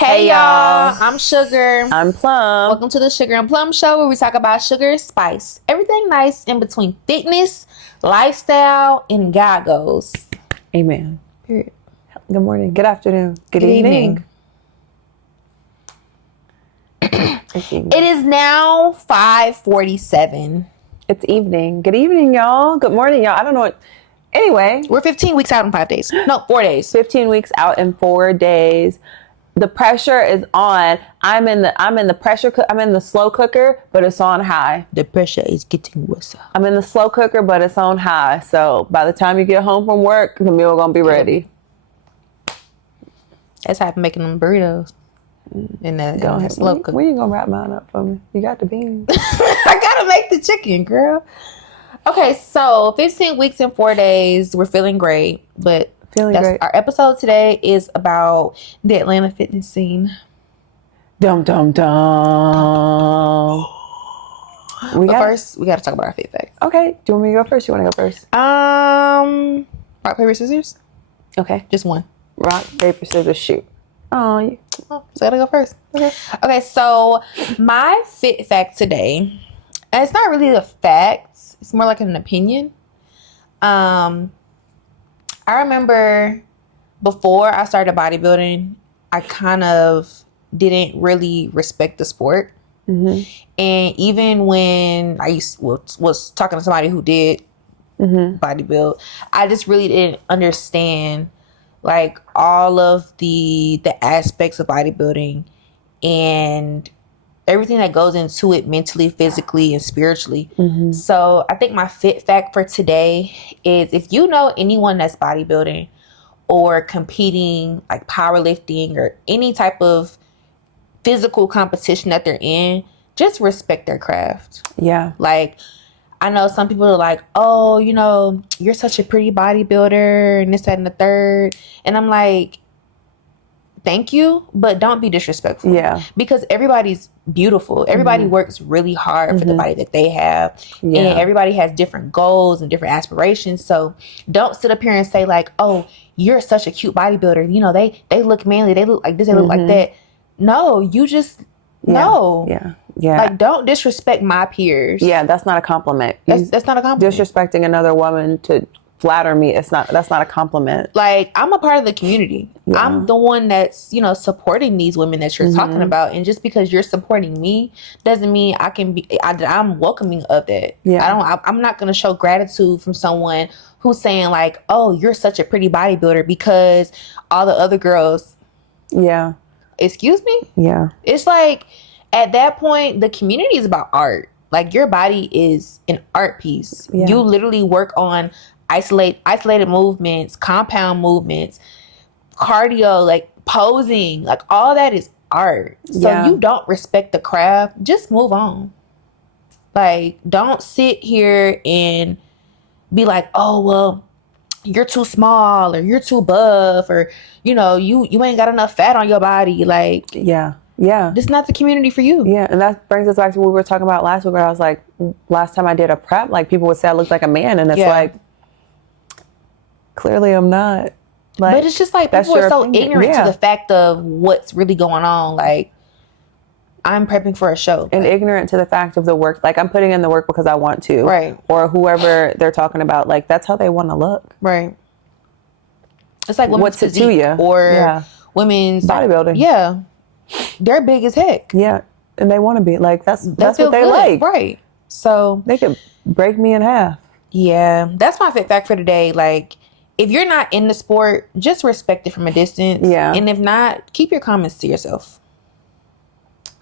Hey y'all, I'm Sugar. I'm Plum. Welcome to the Sugar and Plum Show, where we talk about sugar, spice, everything nice in between fitness, lifestyle, and God goes. Amen. Period. Good morning. Good afternoon. Good evening. It is now 5:47. It's evening. Good evening, y'all. Good morning, y'all. I don't know what. Anyway, We're 15 weeks out in 5 days. No, 4 days. 15 weeks out in 4 days. The pressure is on. I'm in the pressure. I'm in the slow cooker, but it's on high. The pressure is getting worse. I'm in the slow cooker, but it's on high. So by the time you get home from work, the meal gonna be ready. That's how I'm making them burritos. In that slow cooker. When you gonna wrap mine up for me? You got the beans. I gotta make the chicken, girl. Okay, so 15 weeks and 4 days. We're feeling great, but Great. Our episode today is about the Atlanta fitness scene. Dum dum dum. First, we gotta talk about our fit fact. Okay. Do you want me to go first? You want to go first? Rock, paper, scissors. Okay. Just one. Rock, paper, scissors, shoot. Oh, so I gotta go first. Okay. So my fit fact today, and it's not really a fact. It's more like an opinion. I remember before I started bodybuilding, I kind of didn't really respect the sport. Mm-hmm. And even when I was talking to somebody who did bodybuild, I just really didn't understand like all of the aspects of bodybuilding and everything that goes into it mentally, physically, and spiritually. Mm-hmm. So I think my fit fact for today is, if you know anyone that's bodybuilding or competing, like powerlifting or any type of physical competition that they're in, just respect their craft. Yeah. Like, I know some people are like, oh, you know, you're such a pretty bodybuilder and this, that, and the third. And I'm like, thank you, but don't be disrespectful. Yeah. Because everybody's beautiful. Everybody works really hard for the body that they have. Yeah. And everybody has different goals and different aspirations. So don't sit up here and say like, oh, you're such a cute bodybuilder. You know, they look manly. They look like this. They look like that. No, you just, no. Yeah. Yeah. Like, don't disrespect my peers. Yeah, that's not a compliment. That's not a compliment. Disrespecting another woman to flatter me, that's not a compliment. Like, I'm a part of the community. Yeah. I'm the one that's, you know, supporting these women that you're talking about. And just because you're supporting me doesn't mean I'm welcoming of that. Yeah. I'm not going to show gratitude from someone who's saying like, oh, you're such a pretty bodybuilder because all the other girls. Yeah. Excuse me? Yeah. It's like, at that point, the community is about art. Like, your body is an art piece. Yeah. You literally work on isolated movements, compound movements, cardio, like posing, like all that is art. So you don't respect the craft, just move on. Like, don't sit here and be like, oh, well, you're too small or you're too buff or, you know, you ain't got enough fat on your body. Like, yeah. This is not the community for you. Yeah. And that brings us back to what we were talking about last week, where I was like, last time I did a prep, like people would say I looked like a man. And it's like, clearly I'm not. Like, but it's just like people are so ignorant to the fact of what's really going on. Like, I'm prepping for a show. And ignorant to the fact of the work. Like, I'm putting in the work because I want to. Right. Or whoever they're talking about. Like, that's how they want to look. Right. It's like women's physique to you? Or women's bodybuilding. Yeah. They're big as heck. Yeah. And they want to be. Like, that's what they like. Right. So they could break me in half. Yeah. That's my fit fact for today. Like, if you're not in the sport, just respect it from a distance. Yeah. And if not, keep your comments to yourself.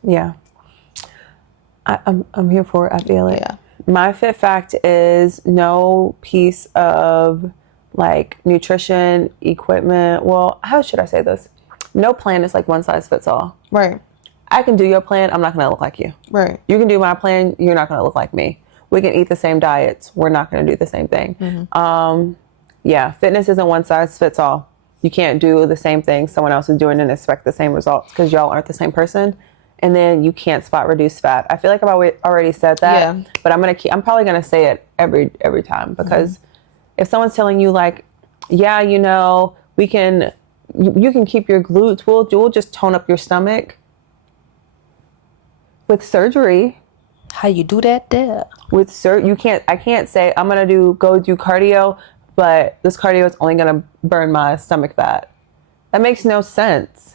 Yeah. I'm here for it. I feel it. Yeah. My fit fact is no piece of like nutrition, equipment. Well, how should I say this? No plan is like one size fits all. Right. I can do your plan. I'm not going to look like you. Right. You can do my plan. You're not going to look like me. We can eat the same diets. We're not going to do the same thing. Mm-hmm. Yeah, fitness isn't one size fits all. You can't do the same thing someone else is doing and expect the same results because y'all aren't the same person. And then you can't spot reduce fat. I feel like I've already said that, but I'm probably gonna say it every time because if someone's telling you like, yeah, you know, we can you can keep your glutes. We'll just tone up your stomach with surgery. How you do that there? I can't say I'm gonna go do cardio, but this cardio is only gonna burn my stomach fat. That makes no sense.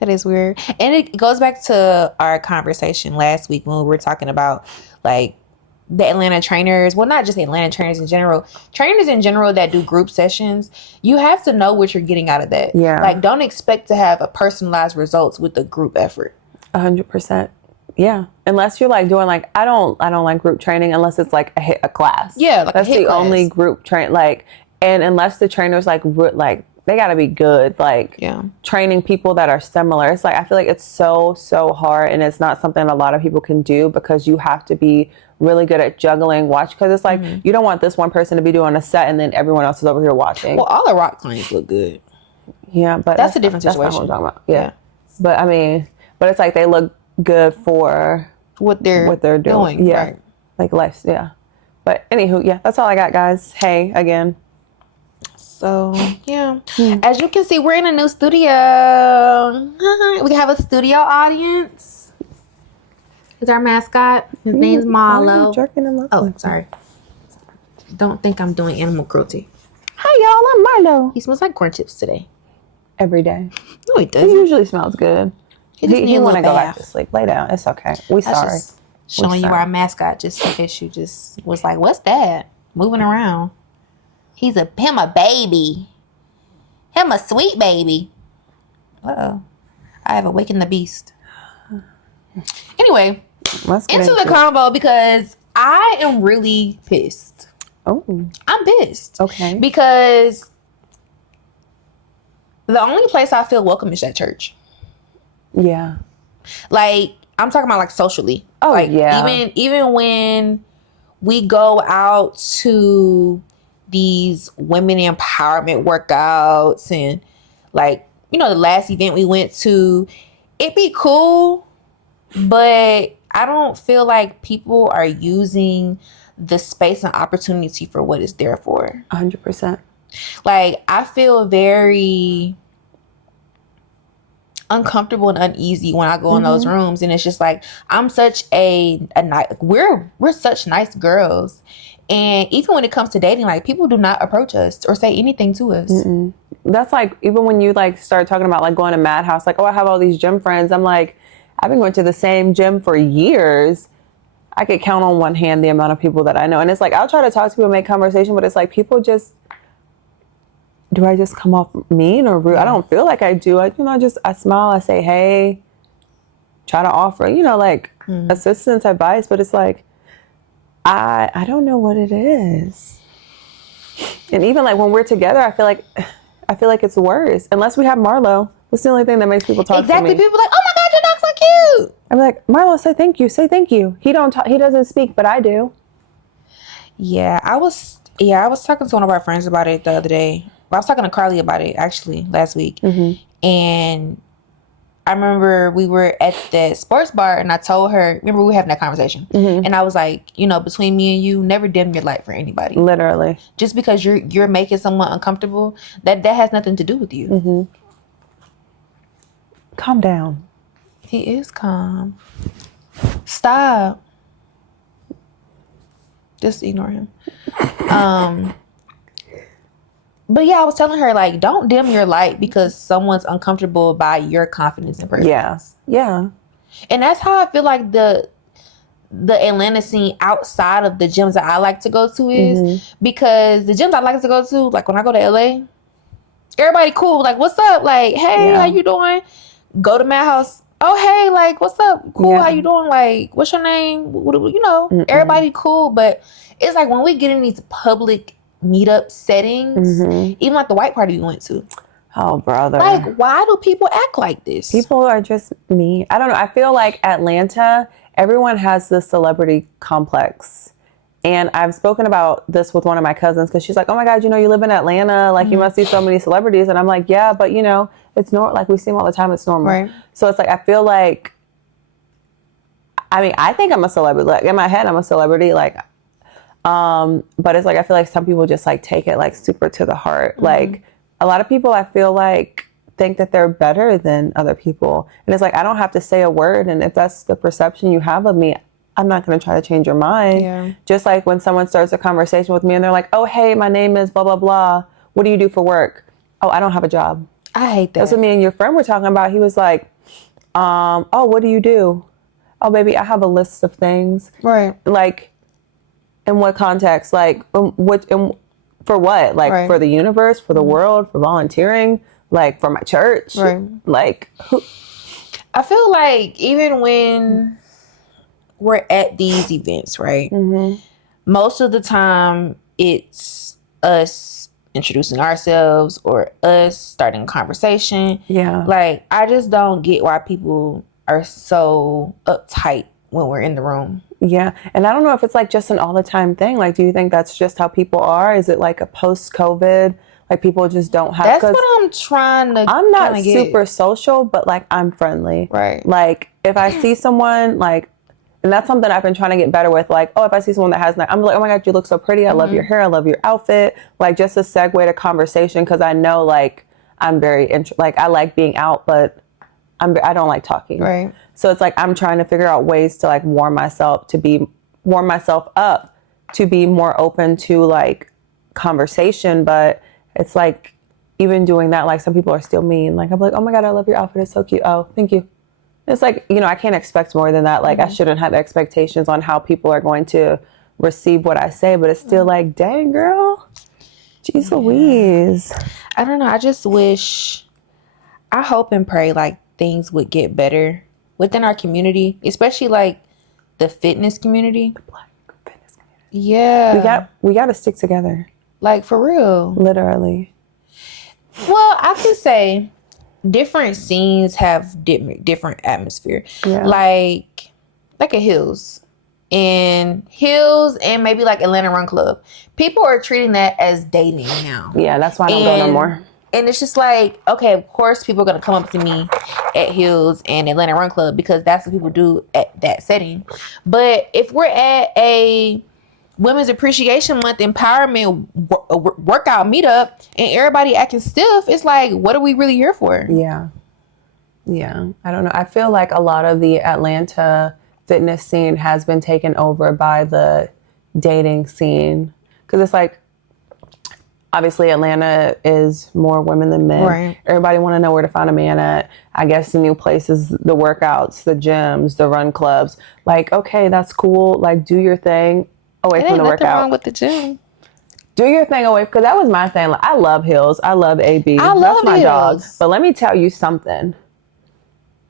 That is weird. And it goes back to our conversation last week when we were talking about like the Atlanta trainers. Well, not just the Atlanta trainers in general. Trainers in general that do group sessions. You have to know what you're getting out of that. Yeah. Like, don't expect to have a personalized results with the group effort. 100%. Yeah. Unless you're like doing like, I don't like group training unless it's like a class. Yeah. Like that's the only group train. Like, and unless the trainer's like they gotta be good, like training people that are similar. It's like, I feel like it's so hard, and it's not something a lot of people can do because you have to be really good at juggling because it's like, you don't want this one person to be doing a set and then everyone else is over here watching. Well, all the rock clients look good. Yeah, but that's a different situation. That's not what I'm talking about. Yeah. But I mean, it's like they look good for what they're doing. Yeah. Right. Like life. Yeah. But anywho, yeah, that's all I got, guys. Hey, again. So, yeah. As you can see, we're in a new studio. We have a studio audience. It's our mascot. His name's Marlo. Oh, sorry. Don't think I'm doing animal cruelty. Hi, y'all. I'm Marlo. He smells like corn chips today. Every day. No, he doesn't. He usually smells good. He want to go back to sleep. Lay down. It's okay. Sorry. Just showing you our mascot just in case you just was like, what's that? Moving around. Him a baby. Him a sweet baby. Uh-oh. I have awakened the beast. Anyway, let's get into the combo because I am really pissed. Oh. I'm pissed. Okay. Because the only place I feel welcome is at church. Yeah. Like, I'm talking about like socially. Oh, like, yeah. Even when we go out to these women empowerment workouts and like, the last event we went to, it'd be cool, but I don't feel like people are using the space and opportunity for what it's there for. 100%. Like, I feel very uncomfortable and uneasy when I go in those rooms, and it's just like, I'm such we're such nice girls, and even when it comes to dating, like, people do not approach us or say anything to us. That's like, even when you like start talking about like going to Madhouse, like, oh, I have all these gym friends. I'm like, I've been going to the same gym for years. I could count on one hand the amount of people that I know, and it's like, I'll try to talk to people and make conversation, but it's like, people just, do I just come off mean or rude? I don't feel like I do. I smile, I say, hey, try to offer, assistance, advice, but it's like, I don't know what it is. And even like when we're together, I feel like it's worse. Unless we have Marlo. That's the only thing that makes people talk to me. Exactly. People are like, oh my God, your dog's so cute. I'm like, Marlo, say thank you. Say thank you. He doesn't speak, but I do. Yeah, I was talking to one of our friends about it the other day. Well, I was talking to Carly about it actually last week. And I remember we were at the sports bar and I told her, remember we were having that conversation. And I was like, between me and you, never dim your light for anybody. Literally. Just because you're making someone uncomfortable, that has nothing to do with you. Calm down. He is calm. Stop. Just ignore him. But yeah, I was telling her, like, don't dim your light because someone's uncomfortable by your confidence in person. Yeah. And that's how I feel like the Atlanta scene outside of the gyms that I like to go to is because the gyms I like to go to, like when I go to LA, everybody cool. Like, what's up? Like, hey, how you doing? Go to Madhouse. Oh, hey, like, what's up? Cool, how you doing? Like, what's your name? Everybody cool. But it's like when we get in these public meetup settings, even like the white party we went to. Oh, brother. Like, why do people act like this? People are just me. I don't know. I feel like Atlanta, everyone has this celebrity complex. And I've spoken about this with one of my cousins because she's like, oh my God, you live in Atlanta. Like, you must see so many celebrities. And I'm like, yeah, but it's normal. Like, we see them all the time. It's normal. Right. So it's like, I feel like, I think I'm a celebrity. Like, in my head, I'm a celebrity. Like, but it's like, I feel like some people just like take it like super to the heart. Like, a lot of people, I feel like, think that they're better than other people. And it's like, I don't have to say a word. And if that's the perception you have of me, I'm not going to try to change your mind. Yeah. Just like when someone starts a conversation with me and they're like, oh, hey, my name is blah, blah, blah. What do you do for work? Oh, I don't have a job. I hate that. That's what me and your friend were talking about. He was like, oh, what do you do? Oh, baby, I have a list of things. Right. Like, in what context? Like, for what? Like, for the universe, for the world, for volunteering, like, for my church? Right. Like, who? I feel like even when we're at these events, right? Mm-hmm. Most of the time, it's us introducing ourselves or us starting a conversation. Yeah. Like, I just don't get why people are so uptight when we're in the room. Yeah. And I don't know if it's like just an all the time thing. Like, do you think that's just how people are? Is it like a post-COVID? Like, people just don't have... That's what I'm trying to... I'm not super social, but like, I'm friendly. Right. Like, if I see someone, like... And that's something I've been trying to get better with. Like, oh, if I see someone that has... I'm like, oh my God, you look so pretty. I love your hair. I love your outfit. Like, just a segue to conversation. Because I know, like, I'm very... like, I like being out, but I don't like talking. Right. So it's like, I'm trying to figure out ways to, like, warm myself up to be more open to, like, conversation. But it's like, even doing that, like, some people are still mean. Like, I'm like, oh my God, I love your outfit. It's so cute. Oh, thank you. It's like, you know, I can't expect more than that. Like, I shouldn't have expectations on how people are going to receive what I say, but it's still like, dang, girl. Jeez Louise. I don't know. I just wish, I hope and pray, like, things would get better within our community, especially, like, the fitness community. The Black fitness community. Yeah. We got to stick together. Like, for real. Literally. Well, I could say... different scenes have different atmosphere. Yeah. Like at Hills and maybe like Atlanta Run Club. People are treating that as dating now. Yeah, that's why I don't go no more. And it's just like, okay, of course people are going to come up to me at Hills and Atlanta Run Club because that's what people do at that setting. But if we're at a Women's Appreciation Month empowerment workout meetup and everybody acting stiff, it's like, what are we really here for? Yeah. I don't know. I feel like a lot of the Atlanta fitness scene has been taken over by the dating scene. Because it's like, obviously Atlanta is more women than men. Right. Everybody want to know where to find a man at. I guess the new places, the workouts, the gyms, the run clubs. Like, okay, that's cool. Like, do your thing. Away from the workout. Nothing wrong with the gym. Do your thing away, because that was my thing. Like, I love Hills. I love AB. That's my Hills. dog. But let me tell you something.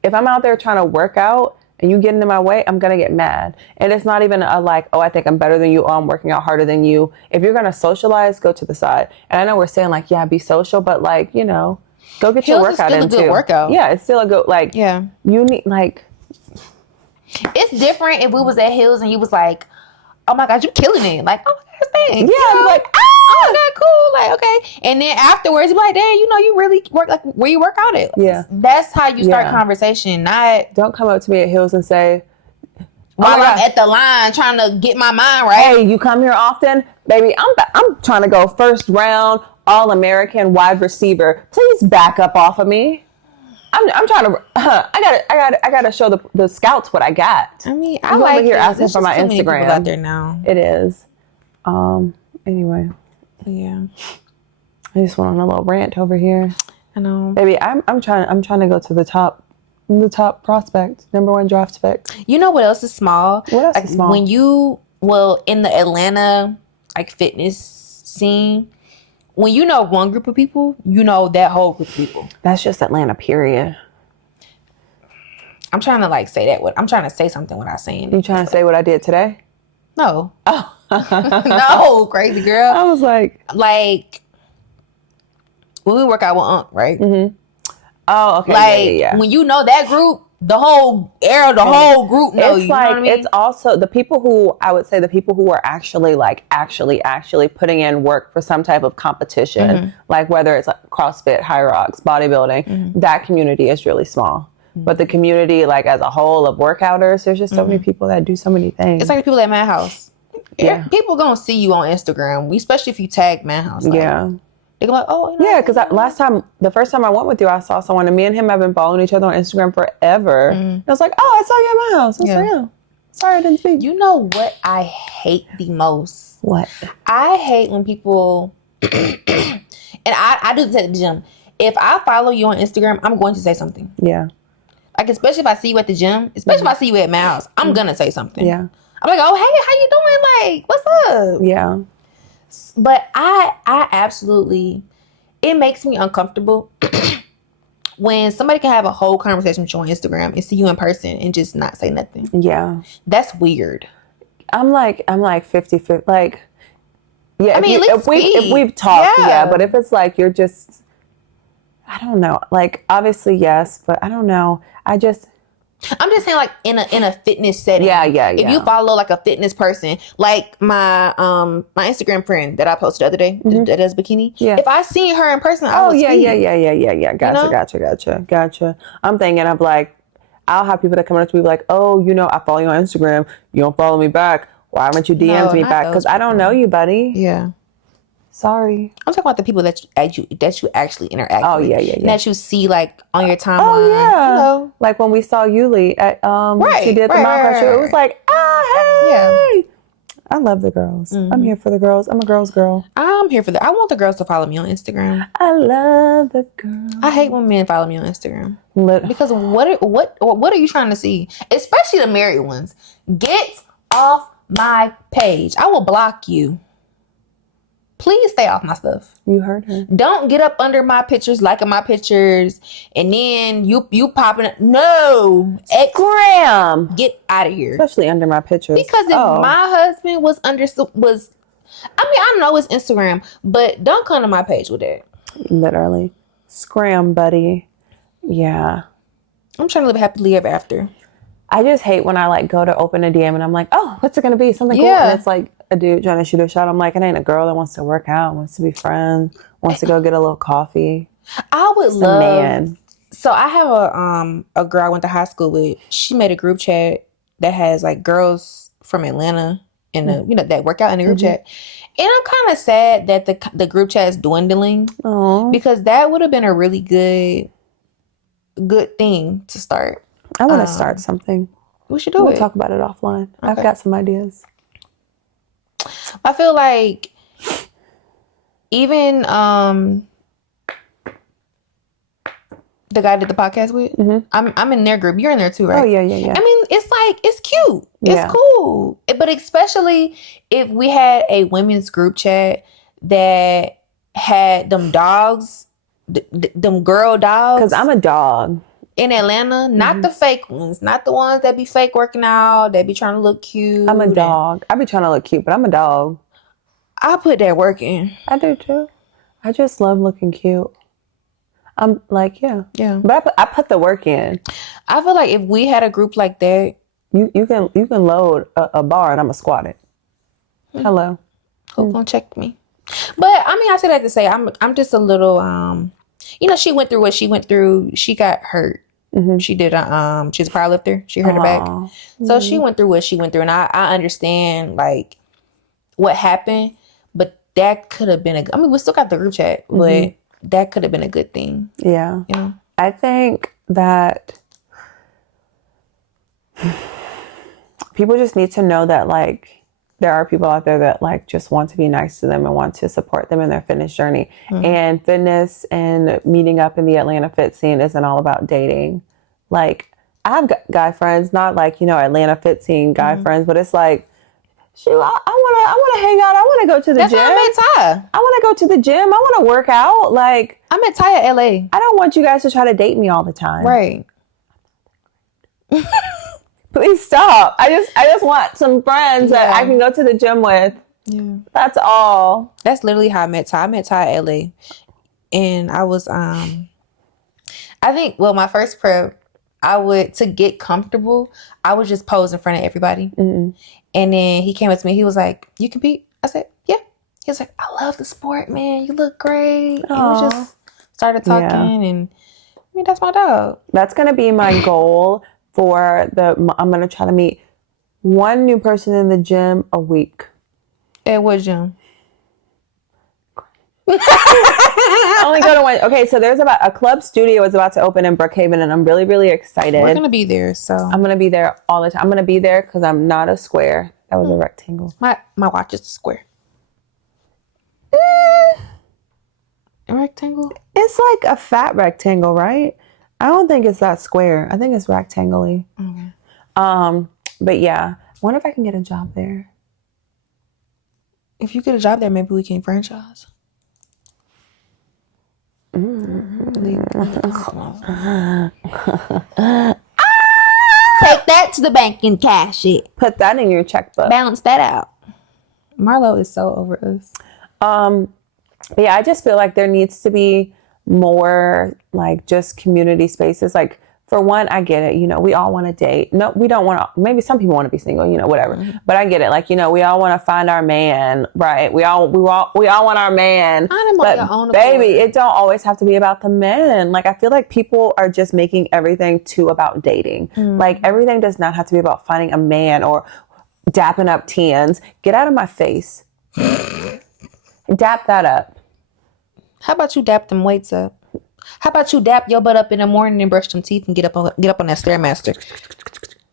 If I'm out there trying to work out and you get into my way, I'm gonna get mad. And it's not even a like, oh, I think I'm better than you. Oh, I'm working out harder than you. If you're gonna socialize, go to the side. And I know we're saying like, yeah, be social, but like, you know, go get your workout in too. Hills is still a good workout. Yeah, it's still a good like. Yeah. You need like. It's different if we was at Hills and you was like, oh my God, you're killing it. Like, oh my God, thanks. Yeah, you know? like, oh my God, cool. Like, okay. And then afterwards, you be like, dang, you know, you really work, like, where you work out at. Yeah. That's how you start conversation, not. Don't come up to me at Hills and say, while I'm at the line trying to get my mind right. Hey, you come here often? Baby, I'm trying to go first round, All-American wide receiver. Please back up off of me. I'm trying to. I gotta show the scouts what I got. I mean, I'm like over here asking for my too many Instagram. people out there now. It is. Anyway. Yeah. I just went on a little rant over here. I know. Baby, I'm trying to go to the top prospect, #1 draft pick. You know what else is small? What else like, is small? When in the Atlanta like fitness scene. When you know one group of people, you know that whole group of people. That's just Atlanta, period. I'm trying to like say that. I'm trying to say something without saying. You trying to say what I did today? No. Oh. No, crazy girl. I was like when we work out with Unc, right? Mm-hmm. Oh, okay. Like yeah. when you know that group, the whole whole group know it's you. Like, you know what I mean? It's also the people who are actually like actually putting in work for some type of competition, Mm-hmm. like whether it's like CrossFit, High Rocks, bodybuilding. Mm-hmm. That community is really small. But the community, like as a whole of workouters, there's just so many people that do so many things. It's like the people at Madhouse. Yeah. People gonna see you on Instagram, especially if you tag Madhouse. Like, yeah. They're like, oh, you know, yeah, because the first time I went with you, I saw someone, and me and him have been following each other on Instagram forever. And I was like, oh, I saw you at my house. I was like, yeah. Sorry I didn't speak. You know what I hate the most? What? I hate when people, and I do this at the gym. If I follow you on Instagram, I'm going to say something. Yeah. Like, especially if I see you at the gym, especially if I see you at my house, I'm going to say something. Yeah. I'm like, oh, hey, how you doing? Like, what's up? Yeah. But I absolutely, it makes me uncomfortable when somebody can have a whole conversation with you on Instagram and see you in person and just not say nothing. Yeah. That's weird. I'm like 50-50. Like, yeah, I mean, if we've talked, yeah. But if it's like you're just, I don't know. Like, obviously, yes, but I don't know. I'm just saying, like, in a fitness setting. Yeah. If you follow like a fitness person, like my Instagram friend that I posted the other day that does bikini. Yeah. If I seen her in person, I would speak. Yeah. Gotcha. I'm thinking of like, I'll have people that come up to me like, oh, you know, I follow you on Instagram. You don't follow me back. Why haven't you DM'd me back? Because I don't know you, buddy. Yeah. Sorry. I'm talking about the people that you actually interact with. Oh, yeah. And that you see, like, on your timeline. Oh, yeah. You know? Like when we saw Yuli at, she did the mouth show. It was like, hey. Yeah. I love the girls. I'm here for the girls. I'm a girl's girl. I'm here for I want the girls to follow me on Instagram. I love the girls. I hate when men follow me on Instagram. Because what are you trying to see? Especially the married ones. Get off my page. I will block you. Please stay off my stuff. You heard her. Don't get up under my pictures, liking my pictures, and then you popping up. No. Graham. Get out of here. Especially under my pictures. Because if my husband I know it's Instagram, but don't come to my page with that. Literally. Scram, buddy. Yeah. I'm trying to live happily ever after. I just hate when I like go to open a DM and I'm like, oh, what's it going to be? Something cool. And it's like a dude trying to shoot a shot. I'm like, it ain't a girl that wants to work out, wants to be friends, wants to go get a little coffee. I would love. Man. So I have a girl I went to high school with. She made a group chat that has like girls from Atlanta in the that work out in the group chat. And I'm kind of sad that the group chat is dwindling. Aww. Because that would have been a really good thing to start. I want to start something. We should do it. We'll talk about it offline. Okay. I've got some ideas. I feel like even the guy I did the podcast with, I'm in their group. You're in there too, right? Oh, yeah. I mean, it's like, it's cute. It's cool. But especially if we had a women's group chat that had them dogs, them girl dogs. Because I'm a dog. In Atlanta, not the fake ones, not the ones that be fake working out, that be trying to look cute. I'm a dog. I be trying to look cute, but I'm a dog. I put that work in. I do too. I just love looking cute. I'm like, yeah. But I put the work in. I feel like if we had a group like that, you can load a bar and I'm gonna squat it. Hello. Who's gonna check me? But I mean, I say that to say I'm just a little she went through what she went through. She got hurt. She did she's a powerlifter. She hurt her back. So she went through what she went through, and I understand like what happened, but that could have been we still got the group chat, but that could have been a good thing. Yeah. You know? I think that people just need to know that like there are people out there that like just want to be nice to them and want to support them in their fitness journey. And fitness and meeting up in the Atlanta fit scene isn't all about dating. Like I have guy friends, not like, Atlanta fit scene guy friends, but it's like, shoot, I want to hang out. I want to go to the gym. That's why I met Ty. I want to go to the gym. I want to work out. Like I met Ty at LA. I don't want you guys to try to date me all the time. Right. Please stop. I just want some friends that I can go to the gym with. Yeah. That's all. That's literally how I met Ty. I met Ty at LA. And I was I think my first prep, to get comfortable, I would just pose in front of everybody. And then he came up to me, he was like, "You compete?" I said, "Yeah." He was like, "I love the sport, man. You look great." And we just started talking and that's my dog. That's gonna be my goal. I'm going to try to meet one new person in the gym a week. At what gym? Only go to one. Okay, so there's about a club studio is about to open in Brookhaven, and I'm really, really excited. We're gonna be there, so I'm gonna be there all the time. I'm gonna be there because I'm not a square. That was a rectangle. My watch is a square. A rectangle? It's like a fat rectangle, right? I don't think it's that square. I think it's rectangle-y. Okay. But yeah, I wonder if I can get a job there. If you get a job there, maybe we can franchise. Take that to the bank and cash it. Put that in your checkbook. Balance that out. Marlo is so over us. But yeah, I just feel like there needs to be more like just community spaces. Like for one, I get it. You know, we all want to date. No, we don't want to. Maybe some people want to be single. You know, whatever. Mm-hmm. But I get it. Like, you know, we all want to find our man, right? We all want our man. But your own baby, it don't always have to be about the men. Like I feel like people are just making everything too about dating. Mm-hmm. Like everything does not have to be about finding a man or dapping up tens. Get out of my face. Dap that up. How about you dap them weights up? How about you dap your butt up in the morning and brush them teeth and get up on that Stairmaster?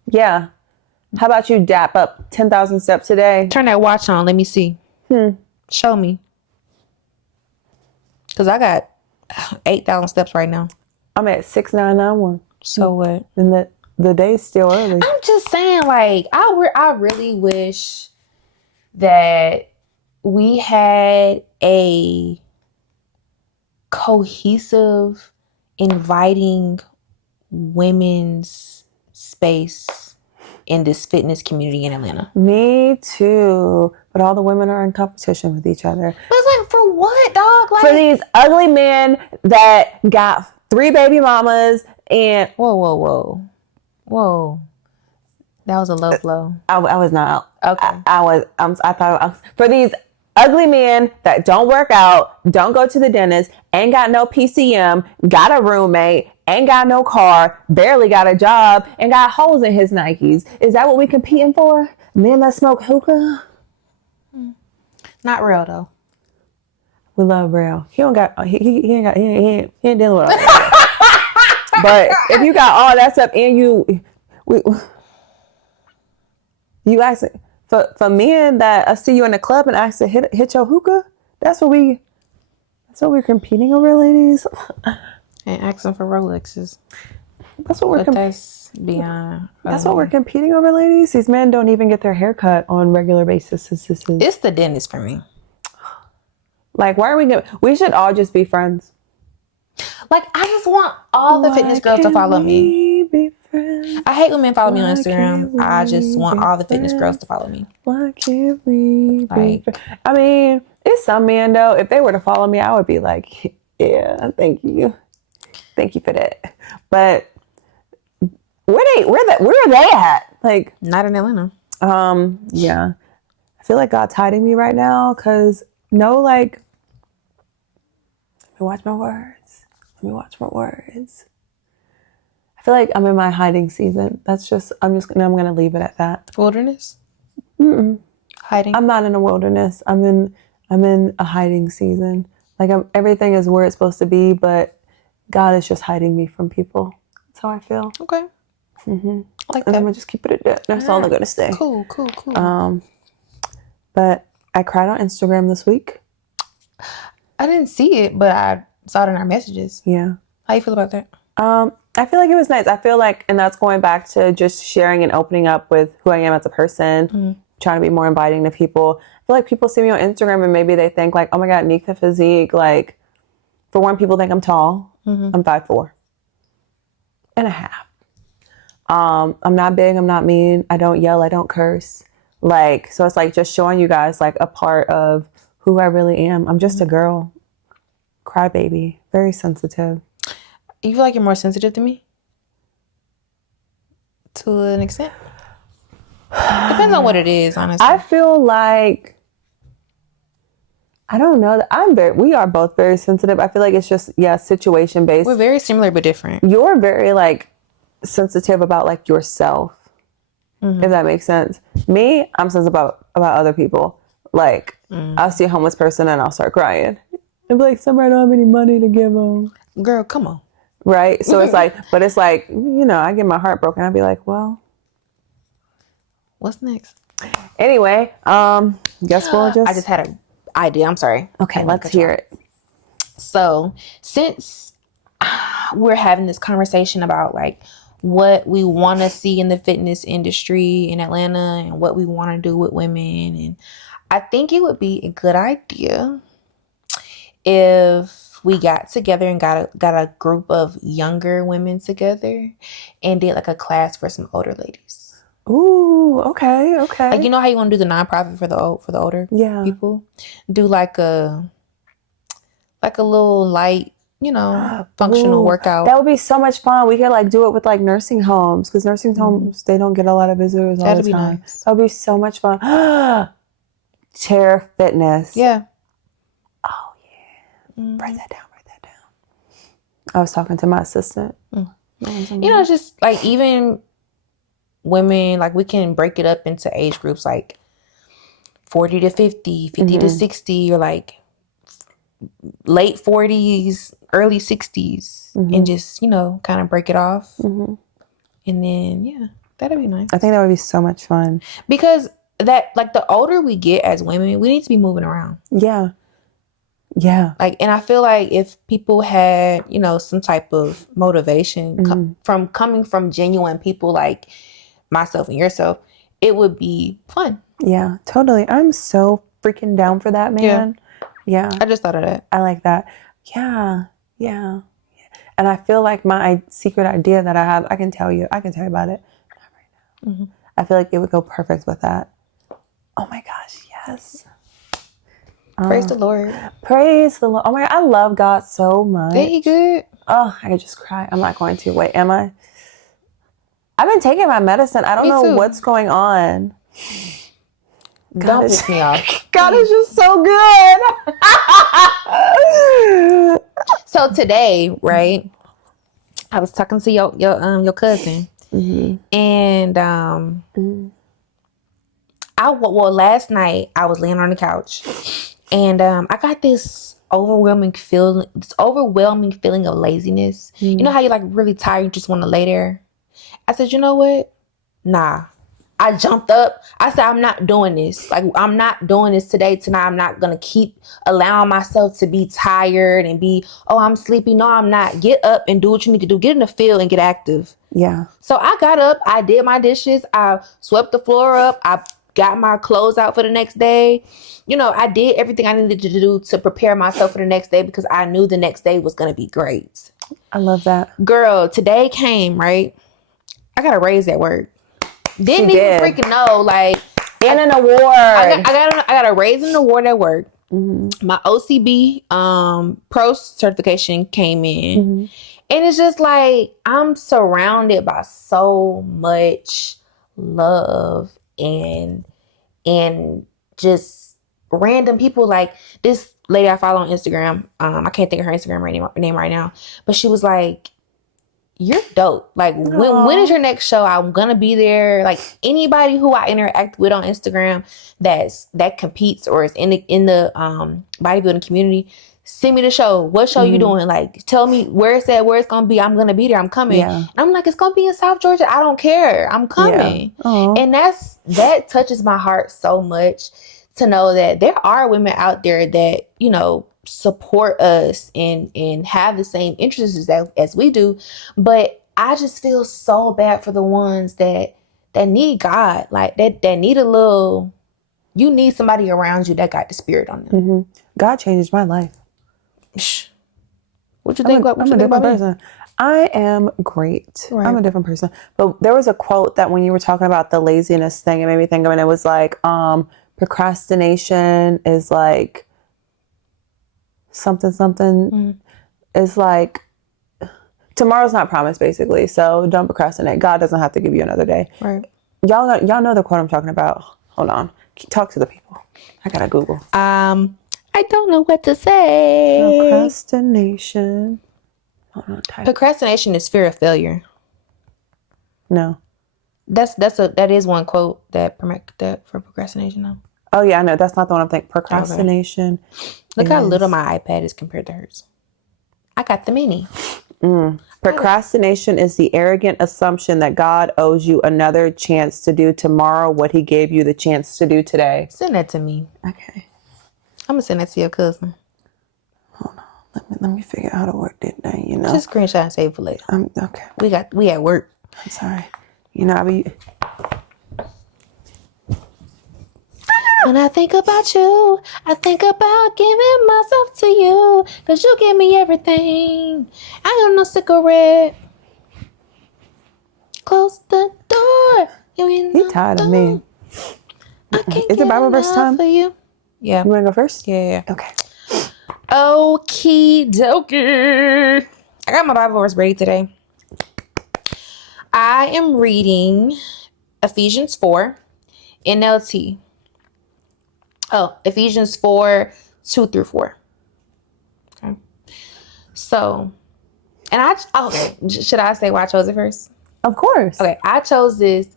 Yeah. How about you dap up 10,000 steps a day? Turn that watch on. Let me see. Show me. Because I got 8,000 steps right now. I'm at 6,991. So what? And the day's still early. I'm just saying, like, I really wish that we had a cohesive, inviting women's space in this fitness community in Atlanta. Me too. But all the women are in competition with each other. But it's like, for what, dog? Like, for these ugly men that got 3 baby mamas and... Whoa. That was a low blow. I was not. Okay. I thought for these ugly men that don't work out, don't go to the dentist, ain't got no PCM, got a roommate, ain't got no car, barely got a job, and got holes in his Nikes. Is that what we competing for? Men that smoke hookah? Not real though. We love real. He ain't dealing with all that. But if you got all that stuff and you ask for men that I see you in the club and ask to hit your hookah, that's what we're competing over, ladies. And asking for Rolexes. That's what we're that's beyond. That's what we're competing over, ladies. These men don't even get their hair cut on regular basis. It's the dentist for me. Like, why are we should all just be friends. Like, I just want all the fitness girls to follow me. I hate when men follow me on Instagram. I just want all the fitness girls to follow me. Why can't we be friends? I mean, it's some men though. If they were to follow me, I would be like, yeah, thank you for that. But where are they at? Like, not in Atlanta. Yeah. I feel like God's hiding me right now because let me watch my words. I feel like I'm in my hiding season. I'm going to leave it at that. Wilderness? Mm-mm. Hiding? I'm not in a wilderness. I'm in a hiding season. Like everything is where it's supposed to be, but God is just hiding me from people. That's how I feel. Okay. Mm-hmm. I like and that. I'm going to just keep it at that. That's all I'm going to say. Cool. But I cried on Instagram this week. I didn't see it, but I saw it in our messages. Yeah. How you feel about that? I feel like it was nice. I feel like, and that's going back to just sharing and opening up with who I am as a person, trying to be more inviting to people. I feel like people see me on Instagram and maybe they think like, oh my God, Nick the physique. Like, for one, people think I'm tall. I'm 5'4" and a half. I'm not big. I'm not mean. I don't yell. I don't curse. Like, so it's like just showing you guys like a part of who I really am. I'm just a girl. Crybaby. Very sensitive. You feel like you're more sensitive than me? To an extent? Depends on what it is, honestly. I feel like, I don't know. We are both very sensitive. I feel like it's just, situation based. We're very similar but different. You're very like sensitive about like yourself, if that makes sense. Me, I'm sensitive about other people. Like, I'll see a homeless person and I'll start crying. And be like, somebody don't have any money to give them. Girl, come on. Right? So it's like, but it's like, you know, I get my heart broken. I'd be like, well, what's next? Anyway, guess we'll just... I just had an idea. I'm sorry. Okay, let's hear it. So since we're having this conversation about like what we want to see in the fitness industry in Atlanta and what we want to do with women, and I think it would be a good idea if we got together and got a group of younger women together and did like a class for some older ladies. Ooh, okay. Like, you know how you want to do the nonprofit for the older people? Do like a little light, you know, functional workout. That would be so much fun. We could like do it with like nursing homes, because nursing homes, they don't get a lot of visitors all the time. Nice. That would be so much fun. Chair fitness. Yeah. Oh yeah. Write that down. I was talking to my assistant. You know, it's just like even women, like we can break it up into age groups like 40 to 50, 50 to 60, or like late 40s, early 60s, and just, you know, kind of break it off. And then, yeah, that'd be nice. I think that would be so much fun. Because that, like, the older we get as women, we need to be moving around. Yeah. Like, and I feel like if people had, you know, some type of motivation coming from genuine people like myself and yourself, it would be fun. Yeah, totally. I'm so freaking down for that, man. Yeah. I just thought of that. I like that. Yeah. And I feel like my secret idea that I have, I can tell you about it. Not right now. I feel like it would go perfect with that. Oh my gosh, yes. Praise the Lord. Praise the Lord. Oh my God, I love God so much. Ain't he good? Oh, I could just cry. I'm not going to. Wait, am I? I've been taking my medicine. I don't know what's going on. Don't piss me off. God is just so good. So today, right, I was talking to your cousin, and last night I was laying on the couch, and I got this overwhelming feeling of laziness. You know how you're like really tired, you just want to lay there. I said, you know what? Nah. I jumped up. I said, I'm not doing this. Like, I'm not doing this today, tonight. I'm not going to keep allowing myself to be tired and be, oh, I'm sleepy. No, I'm not. Get up and do what you need to do. Get in the field and get active. Yeah. So I got up. I did my dishes. I swept the floor up. I got my clothes out for the next day. You know, I did everything I needed to do to prepare myself for the next day because I knew the next day was going to be great. I love that. Girl, today came, right? I got a raise at work. Didn't even freaking know, like, and an award. I got a raise and award at work. My OCB pro certification came in, and it's just like I'm surrounded by so much love and just random people. Like this lady I follow on Instagram. I can't think of her Instagram name right now, but she was like, you're dope. Like, when is your next show? I'm gonna be there. Like, anybody who I interact with on Instagram that competes or is in the bodybuilding community, send me the show. What show you doing? Like, tell me where it's at, where it's gonna be. I'm gonna be there. I'm coming. Yeah. And I'm like, it's gonna be in South Georgia. I don't care. I'm coming. Yeah. And that touches my heart so much to know that there are women out there that, you know, support us and have the same interests as we do. But I just feel so bad for the ones that need God, like that need a little, you need somebody around you that got the spirit on them. God changed my life. What you think about I'm a different person. I am great. Right. I'm a different person. But there was a quote that when you were talking about the laziness thing, it made me think of it. It was like, procrastination is like something is like tomorrow's not promised, basically. So don't procrastinate. God doesn't have to give you another day. Right. Y'all know the quote I'm talking about. Hold on. Talk to the people. I gotta Google. I don't know what to say. Procrastination. Procrastination is fear of failure. No. That is one quote that for procrastination. No. Oh yeah, I know. That's not the one I'm thinking. Procrastination. Look how little my iPad is compared to hers. I got the mini. Procrastination is the arrogant assumption that God owes you another chance to do tomorrow what he gave you the chance to do today. Send that to me. Okay. I'm going to send that to your cousin. Hold on. Let me figure out how to work that thing, you know. Just screenshot and save for later. Okay. We at work. I'm sorry. You know, when I think about you, I think about giving myself to you. Cause you give me everything. I got no cigarette. Close the door. He tired of me. Is it Bible verse time? For you. Yeah. You want to go first? Yeah. Okay. Okie dokie. I got my Bible verse ready today. I am reading Ephesians 4, NLT. Oh, Ephesians 4, 2 through 4. Okay. So, okay. Should I say why I chose it first? Of course. Okay. I chose this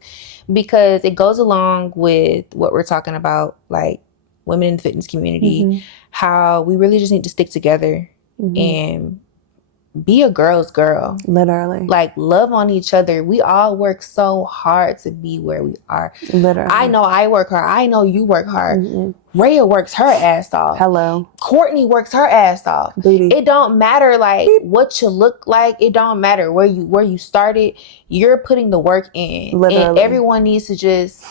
because it goes along with what we're talking about, like women in the fitness community, how we really just need to stick together and be a girl's girl. Literally. Like, love on each other. We all work so hard to be where we are. Literally. I know I work hard. I know you work hard. Rhea works her ass off. Hello. Courtney works her ass off. Booty. It don't matter like what you look like. It don't matter where you started. You're putting the work in. Literally. And everyone needs to just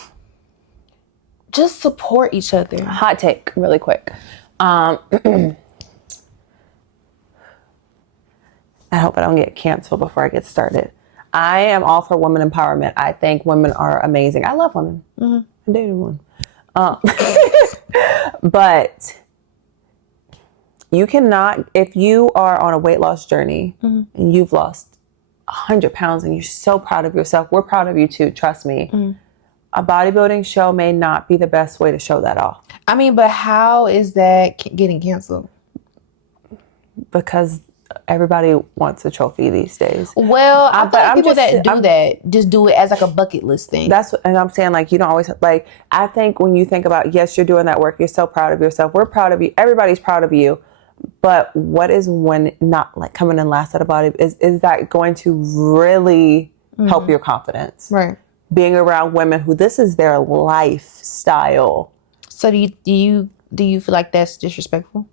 support each other. Hot take really quick. I hope I don't get canceled before I get started. I am all for women empowerment. I think women are amazing. I love women. I dated one. But you cannot, if you are on a weight loss journey and you've lost 100 pounds and you're so proud of yourself, we're proud of you too, trust me. A bodybuilding show may not be the best way to show that off. I mean, but how is that getting canceled? Because everybody wants a trophy these days. Well, I thought people that do that just do it as like a bucket list thing. And I'm saying, like, you don't always, like, I think when you think about, yes, you're doing that work, you're so proud of yourself, we're proud of you, everybody's proud of you, but what is when not like coming in last at a body, is that going to really help your confidence? Right. Being around women who this is their lifestyle. So do you feel like that's disrespectful?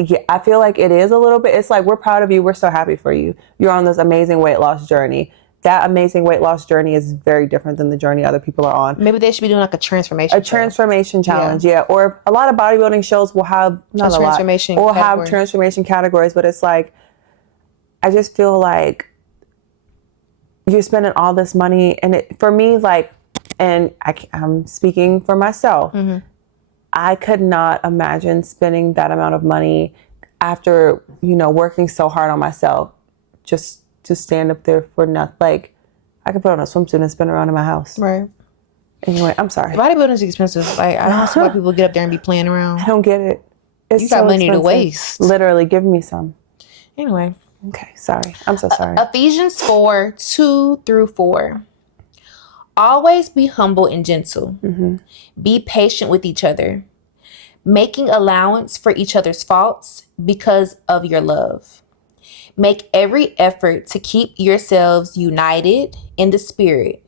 Yeah, I feel like it is a little bit. It's like, we're proud of you. We're so happy for you. You're on this amazing weight loss journey. That amazing weight loss journey is very different than the journey other people are on. Maybe they should be doing like a transformation challenge, yeah. Or a lot of bodybuilding shows will have, not a lot, or have transformation categories, but it's like, I just feel like you're spending all this money, and for me, like, and I'm speaking for myself, I could not imagine spending that amount of money after, working so hard on myself just to stand up there for nothing. Like, I could put on a swimsuit and spin around in my house. Right. Anyway, I'm sorry. Bodybuilding is expensive. Like, I don't see why people get up there and be playing around. I don't get it. You got money to waste. Literally, give me some. Anyway. Okay, sorry. I'm so sorry. Ephesians 4, 2 through 4. Always be humble and gentle. Be patient with each other, making allowance for each other's faults because of your love. Make every effort to keep yourselves united in the Spirit,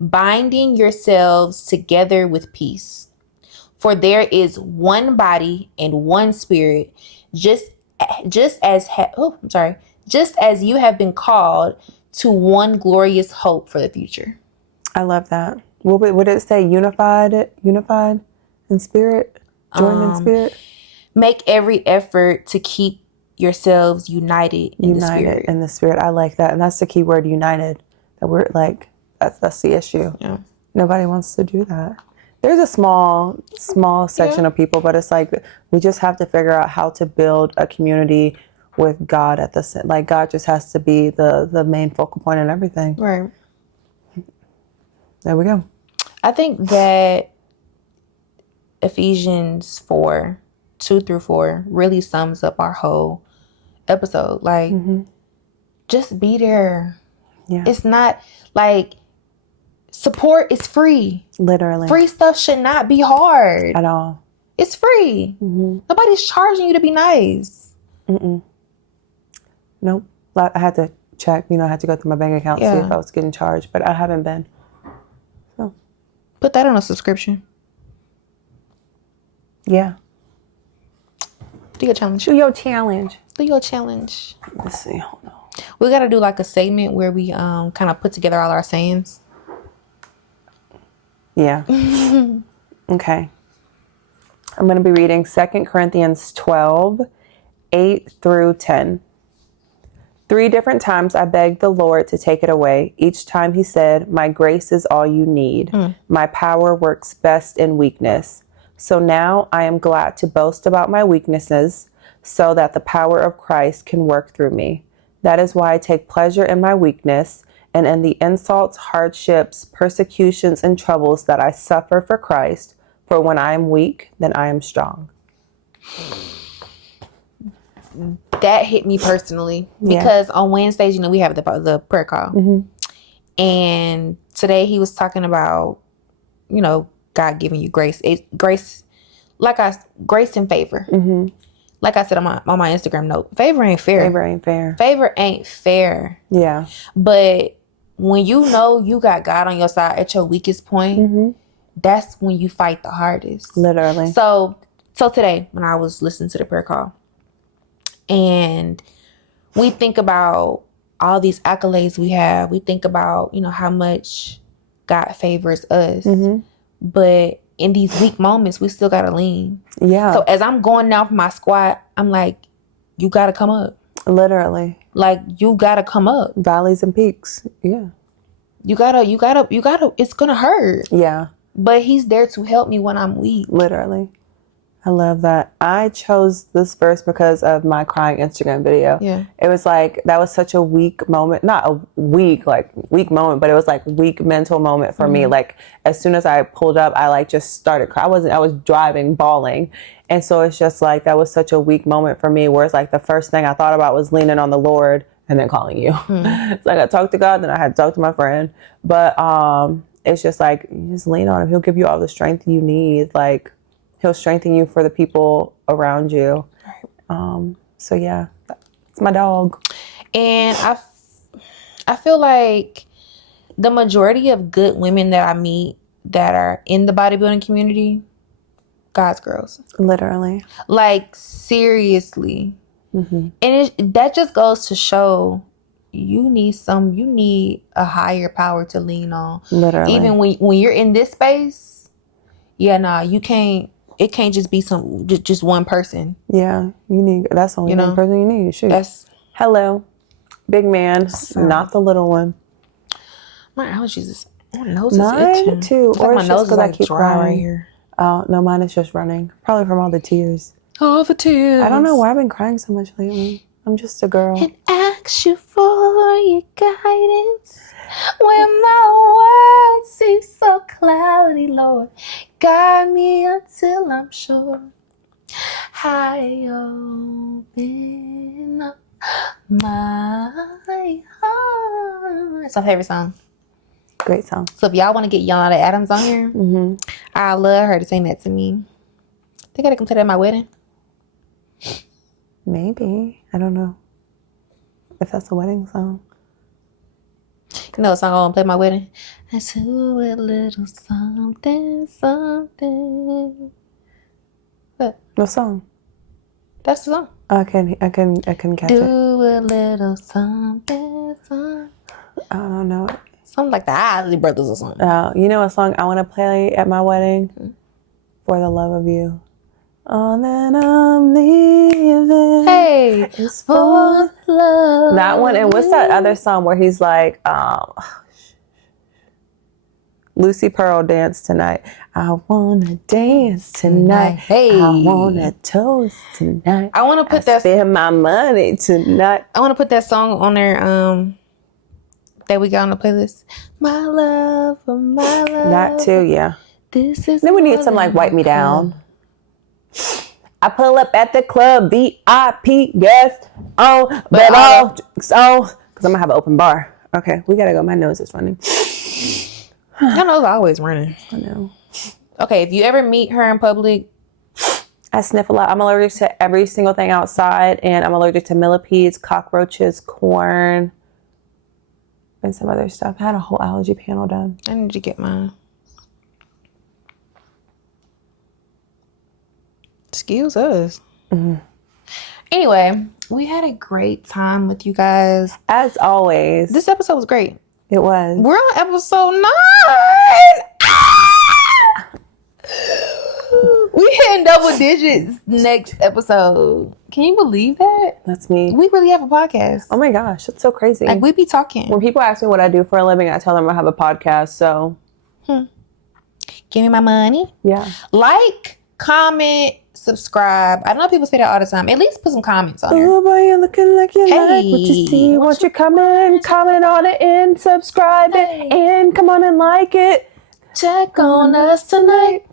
binding yourselves together with peace. For there is one body and one Spirit, just as you have been called to one glorious hope for the future. I love that. What would it say? Unified in spirit? Joined in spirit? Make every effort to keep yourselves united in the Spirit. United in the Spirit. I like that. And that's the key word, united. That we're like, that's the issue. Yeah. Nobody wants to do that. There's a small section of people, but it's like, we just have to figure out how to build a community with God at the center. Like, God just has to be the main focal point in everything. Right. There we go. I think that Ephesians 4, 2 through 4 really sums up our whole episode. Like, just be there. Yeah. It's not like Support is free. Literally. Free stuff should not be hard. At all. It's free. Nobody's charging you to be nice. Nope. I had to check. I had to go through my bank account to see if I was getting charged, but I haven't been. So. Put that on a subscription. Yeah. Do your challenge. Do your challenge. Do your challenge. Let's see. Hold on. We got to do like a segment where we kind of put together all our sayings. Yeah. Okay. I'm going to be reading 2 Corinthians 12, 8 through 10. 3 different times I begged the Lord to take it away. Each time he said, my grace is all you need. My power works best in weakness. So now I am glad to boast about my weaknesses so that the power of Christ can work through me. That is why I take pleasure in my weakness and in the insults, hardships, persecutions, and troubles that I suffer for Christ. For when I am weak, then I am strong. That hit me personally because on Wednesdays, we have the prayer call. And today he was talking about, God giving you grace. Grace and favor. Like I said on my Instagram note, favor ain't fair. Favor ain't fair. Favor ain't fair. Yeah. But when you got God on your side at your weakest point, that's when you fight the hardest. Literally. So today when I was listening to the prayer call and we think about all these accolades we have, we think about, how much God favors us. But in these weak moments, we still got to lean. Yeah. So as I'm going down for my squat, I'm like, you got to come up. Literally. Like, you got to come up. Valleys and peaks. Yeah. You gotta, it's going to hurt. Yeah. But he's there to help me when I'm weak. Literally. I love that. I chose this verse because of my crying Instagram video. Yeah. It was like, that was such a weak moment. Not a weak moment, but it was like weak mental moment for me. Like as soon as I pulled up, I just started crying. I was driving, bawling. And so it's just like, that was such a weak moment for me where it's like the first thing I thought about was leaning on the Lord and then calling you. It's like I talked to God, then I had to talk to my friend. But it's just like, you just lean on him. He'll give you all the strength you need. Like, he'll strengthen you for the people around you. So yeah, it's my dog. And I feel like the majority of good women that I meet that are in the bodybuilding community, God's girls. Literally. Like, seriously. And that just goes to show you need a higher power to lean on. Literally. Even when you're in this space, you can't. It can't just be just one person. Yeah, that's the only one person you need. Shoot. Hello, big man, not the little one. My allergies, my nose is mine itching. too. It's like my nose is I keep dry crying right here. Oh no, mine is just running. Probably from all the tears. All the tears. I don't know why I've been crying so much lately. I'm just a girl. And ask you for your guidance when my world seems so cloudy, Lord. Guide me until I'm sure I open up my heart. It's my favorite song. Great song. So if y'all want to get Yolanda Adams on here, I love her to sing that to me. Think I can play that at my wedding? Maybe. I don't know if that's a wedding song. You know a song I want to play at my wedding? I do a little something, something. What song? That's the song. I can catch it. Do a little something, something. I don't know it. Something like the Isley Brothers or something. You know a song I want to play at my wedding? For the Love of You. All that I'm leaving. Hey, is for love. That one. And what's that other song where he's like, Lucy Pearl, Dance Tonight. I want to dance tonight. Hey. I want to toast tonight. I want to put that. Spend my money tonight. I want to put that song on there. That we got on the playlist. My love, my love. That too, yeah. This is. Then we need some like Wipe Me Down. I pull up at the club, VIP, guest on, but all drinks on, because I'm gonna have an open bar. Okay, we gotta go. My nose is running. Your nose always running. I know. Okay, if you ever meet her in public, I sniff a lot. I'm allergic to every single thing outside, and I'm allergic to millipedes, cockroaches, corn, and some other stuff. I had a whole allergy panel done. I need to get mine. Excuse us. Mm-hmm. Anyway, we had a great time with you guys. As always. This episode was great. It was. We're on episode 9. We hitting double digits next episode. Can you believe that? That's me. We really have a podcast. Oh my gosh, that's so crazy. Like, we be talking. When people ask me what I do for a living, I tell them I have a podcast, so. Give me my money. Yeah. Like, comment, subscribe. I know people say that all the time. At least put some comments on there. Oh boy, you're looking like you like what you see. Won't you come in, comment on it, and subscribe it, and come on and like it. Check on us tonight.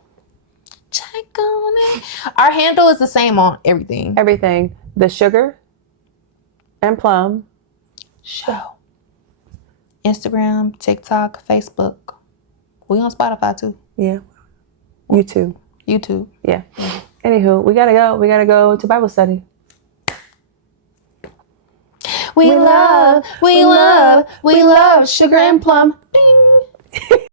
Check on it. Our handle is the same on everything. Everything. The Sugar and Plum Show. Instagram, TikTok, Facebook. We on Spotify too. Yeah. YouTube. Yeah. Anywho, we gotta go. We gotta go to Bible study. We love Sugar and Plum. Bing.